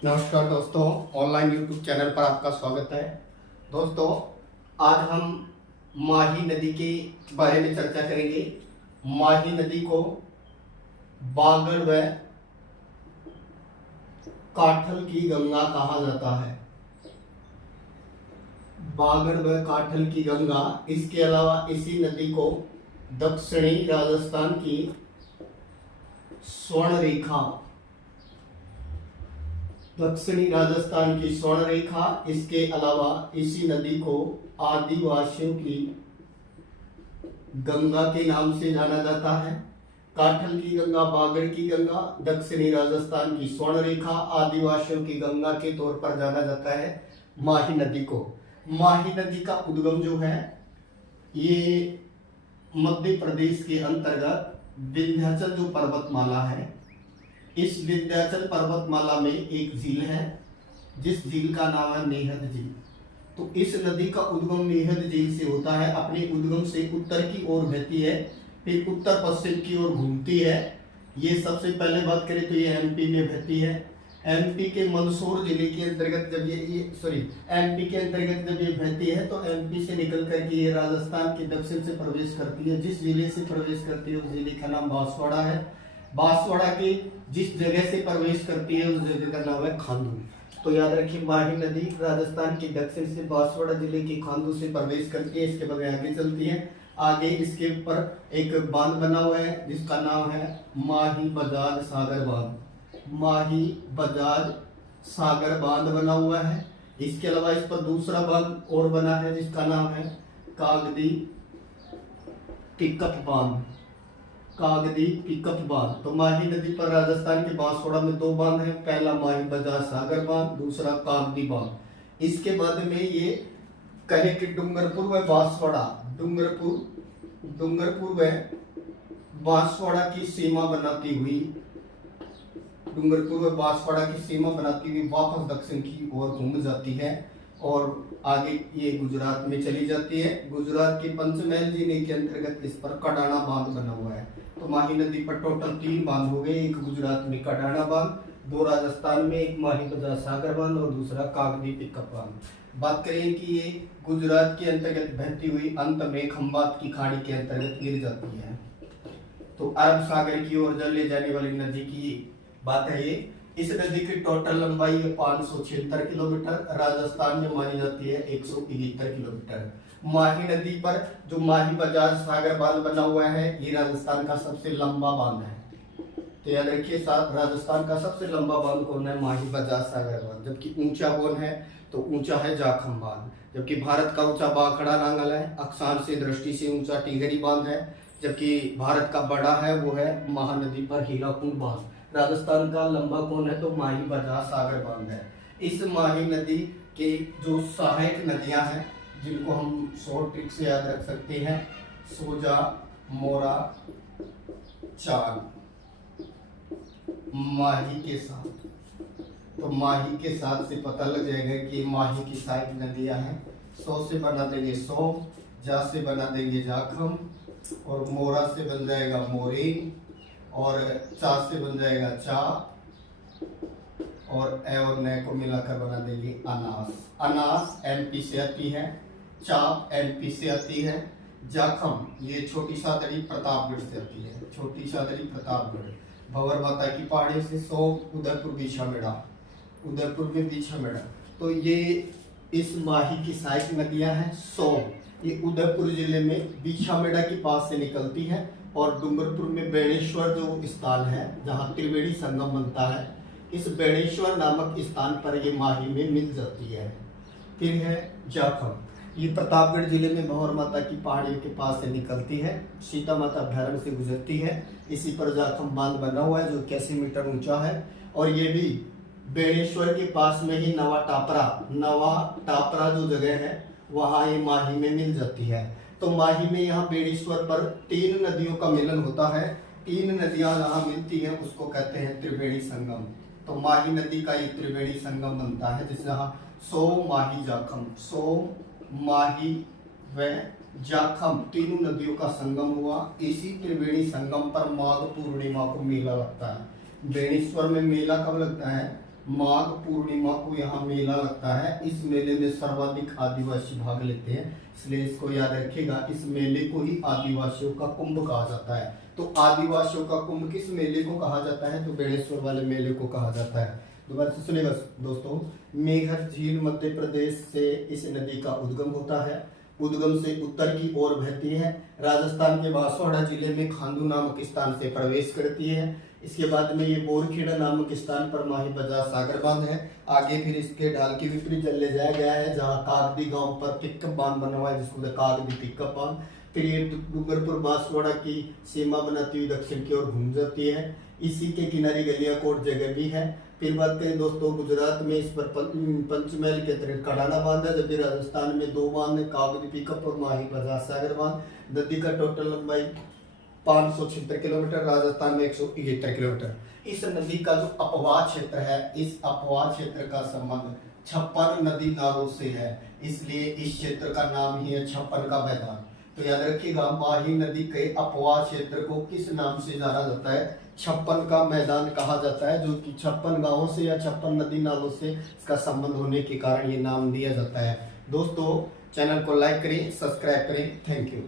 नमस्कार दोस्तों, online YouTube channel पर आपका स्वागत है। दोस्तों, आज हम माही नदी के बारे में चर्चा करेंगे। माही नदी को बागड़ व काठल की गंगा कहा जाता है। बागड़ व काठल की गंगा, इसके अलावा इसी नदी को दक्षिणी राजस्थान की स्वर्ण रेखा, दक्षिणी राजस्थान की स्वर्ण रेखा, इसके अलावा इसी नदी को आदिवासियों की गंगा के नाम से जाना जाता है। काठल की गंगा, बागड़ की गंगा, दक्षिणी राजस्थान की स्वर्ण रेखा, आदिवासियों की गंगा के तौर पर जाना जाता है माही नदी को। माही नदी का उद्गम जो है ये मध्य प्रदेश के अंतर्गत विंध्याचल जो पर्वतमाला है, इस विंध्याचल पर्वतमाला में एक झील है जिस झील का नाम है मेहद झील। तो इस नदी का उद्गम मेहद झील से होता है। अपने उद्गम से उत्तर की ओर बहती है, फिर उत्तर पश्चिम की ओर घूमती है। ये सबसे पहले बात करें तो ये एमपी में बहती है। एमपी के मंदसौर जिले के अंतर्गत जब एमपी के अंतर्गत जब ये बहती है तो एमपी से निकल करके ये राजस्थान के दक्षिण से प्रवेश करती है। जिस जिले से प्रवेश करती है उस जिले का नाम बांसवाड़ा है। बांसवाड़ा के जिस जगह से प्रवेश करती है उस जगह का नाम है खांडू। तो याद रखिए, माही नदी राजस्थान के दक्षिण से बांसवाड़ा जिले के खांडू से प्रवेश करती है। इसके बाद आगे चलती है। आगे इसके ऊपर एक बांध बना हुआ है जिसका नाम है माही बजाज सागर बांध। माही बजाज सागर बांध बना हुआ है। इसके अलावा इस पर दूसरा बांध और बना है जिसका नाम है कागदी पिकअप बांध। कागदी पिकअप बांध। तो माही नदी पर राजस्थान के बांसवाड़ा में दो बांध हैं। पहला माही बजाज सागर बांध, दूसरा कागदी बांध। इसके बाद में ये कहे कि डूंगरपुर व बांसवाड़ा, डूंगरपुर व बांसवाड़ा की सीमा बनाती हुई, डूंगरपुर व बांसवाड़ा की सीमा बनाती हुई वापस दक्षिण की ओर घूम जाती है और आगे ये गुजरात में चली जाती है। गुजरात के पंचमहल जिले के अंतर्गत इस पर कडाना बांध बना हुआ है। तो माही नदी पर टोटल 3 बांध हो गए। एक गुजरात में कडाना बांध, 2 राजस्थान में, एक माही बजाज सागर बांध और दूसरा कागदी पिकअप बांध। बात करें कि ये गुजरात के अंतर्गत बहती हुई अंत में खंबात की खाड़ी के अंतर्गत गिर जाती है। तो अरब सागर की ओर ले जाने वाली नदी की बात है ये। इस नदी की टोटल लंबाई है 576 किलोमीटर। राजस्थान में मानी जाती है 173 किलोमीटर। माही नदी पर जो माही बजाज सागर बांध बना हुआ है ये राजस्थान का सबसे लंबा बांध है। तो याद रखिए, राजस्थान का सबसे लंबा बांध कौन है? माही बजाज सागर बांध। जबकि ऊंचा कौन है? तो ऊंचा है जाखम बांध। जबकि भारत का ऊंचा बाखड़ा नांगल है। अक्षांश से दृष्टि से ऊंचा टिहरी बांध है। जबकि भारत का बड़ा है वो है महानदी पर हीराकुंड बांध। राजस्थान का लंबा कौन है? तो माही बजाज सागर बांध है। इस माही नदी के जो सहायक नदियां हैं जिनको हम शॉर्ट ट्रिक से याद रख सकते हैं, सोजा, मोरा, चाल, माही के साथ। तो माही के साथ से पता लग जाएगा कि माही की सहायक नदियां हैं। सौ से बना देंगे सौ, जा से बना देंगे जाखम, और मोरा से बन जाएगा मोरेन, और चा से बन जाएगा चा, और ए और न को मिलाकर बना देंगे अनास। अनास एमपी से आती है, चाप एमपी से आती है, जाखम ये छोटी सादड़ी प्रतापगढ़ से आती है। छोटी सादड़ी प्रतापगढ़, भंवर माता की पहाड़ी से, सौ उदयपुर बीछामेड़ा, उदयपुर में बीछामेड़ा। तो ये इस माही की सहायक नदियां हैं। सौ ये उदयपुर जिले में बीछामेड़ा के पास से निकलती है, और डूंगरपुर में बेणेश्वर जो स्थान है जहाँ त्रिवेणी संगम बनता है, इस बेणेश्वर नामक स्थान पर ये माही में मिल जाती है। फिर है जाखम, ये प्रतापगढ़ जिले में भंवर माता की पहाड़ियों के पास से निकलती है, सीता माता अभ्यारण्य से गुजरती है। इसी पर जाखम बांध बना हुआ है जो 81 मीटर ऊंचा है। और ये भी बेणेश्वर के पास में ही नवा टापरा जो जगह है वहाँ ये माही में मिल जाती है। तो माही में यहाँ बेणेश्वर पर 3 नदियों का मिलन होता है। 3 नदियां जहाँ मिलती हैं उसको कहते हैं त्रिवेणी संगम। तो माही नदी का ये त्रिवेणी संगम बनता है जिस जहाँ सो, माही, जाखम, सो, माही व जाखम तीनों नदियों का संगम हुआ। इसी त्रिवेणी संगम पर माघ पूर्णिमा को मेला लगता है। बेणेश्वर में मेला कब लगता है? माघ पूर्णिमा को यहाँ मेला लगता है। इस मेले में सर्वाधिक आदिवासी भाग लेते हैं, इसलिए इसको याद रखिएगा। इस मेले को ही आदिवासियों का कुंभ कहा जाता है। तो आदिवासियों का कुंभ किस मेले को कहा जाता है? तो बेणेश्वर वाले मेले को कहा जाता है। दोबारा से सुनेगा दोस्तों। मेघर झील मध्य प्रदेश से इस नदी का उद्गम होता है। उद्गम से उत्तर की ओर बहती है, राजस्थान के बांसवाड़ा जिले में खांडू नामक स्थान से प्रवेश करती है। इसके बाद में ये बोरखेड़ा नामक स्थान पर माही बाजार सागर बांध है। आगे फिर इसके ढाल के विपरीत ले जाया गया है, जहाँ कागदी गांव पर पिकअप बांध बना हुआ है, जिसको कागदी पिकअप बांध। फिर ये डूंगरपुर बांसवाड़ा की सीमा बनाती हुई दक्षिण की ओर घूम जाती है। इसी के किनारे गलियाकोट जगह भी है। फिर बात करें दोस्तों, गुजरात में इस पर पंचमहल के अतिरिक्त कड़ाना बांध है, जबकि राजस्थान में 2 बांध है, कागदी पिकअप और माही बाजार सागर बांध। नदी का टोटल लंबाई 576 किलोमीटर, राजस्थान में 171 किलोमीटर। इस नदी का जो अपवाद क्षेत्र है, इस अपवाद क्षेत्र का संबंध 56 नदी नालों से है, इसलिए इस क्षेत्र का नाम ही है 56 का मैदान। तो याद रखिएगा, माही नदी के अपवाद क्षेत्र को किस नाम से जाना जाता है? 56 का मैदान कहा जाता है, जो कि 56 गांवों से या 56 नदी नालों से इसका संबंध होने के कारण ये नाम दिया जाता है। दोस्तों, चैनल को लाइक करें, सब्सक्राइब करें। Thank you.